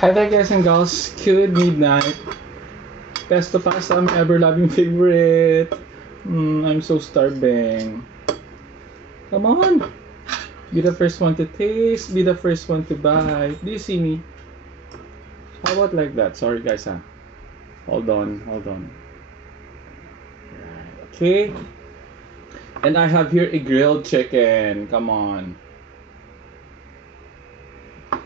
Hi there guys and girls, good midnight. Pesto pasta, my ever-loving favorite. I'm so starving. Come on! Be the first one to taste, be the first one to bite. Do you see me? How about like that? Sorry guys ha. Hold on. Okay. And I have here a grilled chicken. Come on.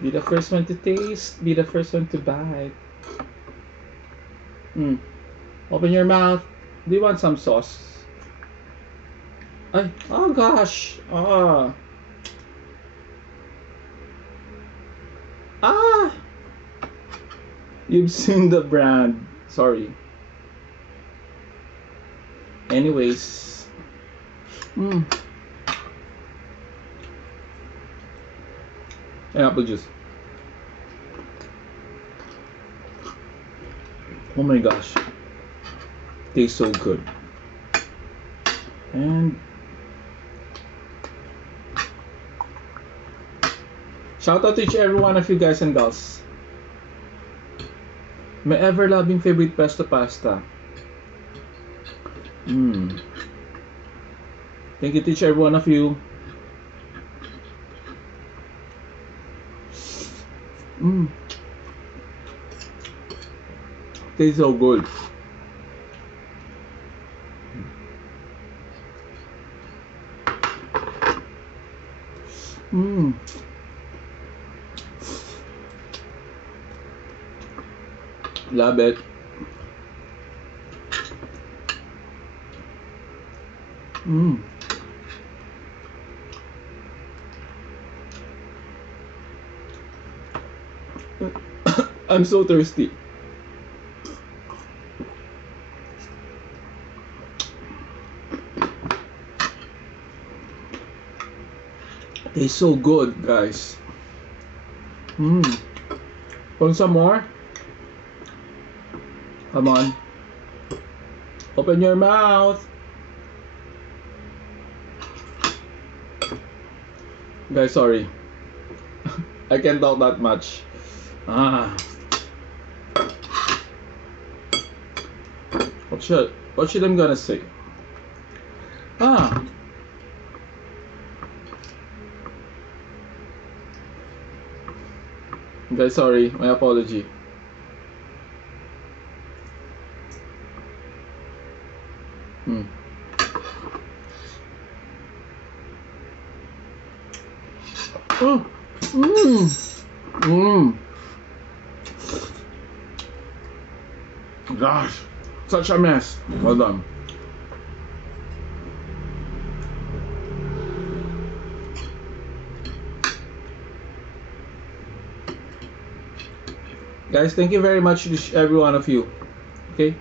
Be the first one to taste, be the first one to bite. Open your mouth. Do you want some sauce? Ay, oh gosh. Ah! You've seen the brand. Sorry. Anyways. And apple juice. Oh my gosh. Tastes so good. And shout out to each every one of you guys and girls. My ever loving favorite pesto pasta. Thank you to each every one of you. Tastes so good. Love it. I'm so thirsty. Tastes so good, guys. Want some more? Come on. Open your mouth. Guys, sorry. I can't talk that much. What should I'm gonna say? Guys, sorry. My apology. Gosh, such a mess. Well done. Guys, thank you very much to every one of you. Okay.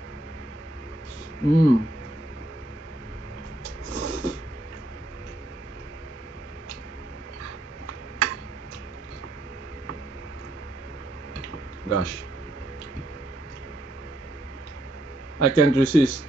Gosh, I can't resist.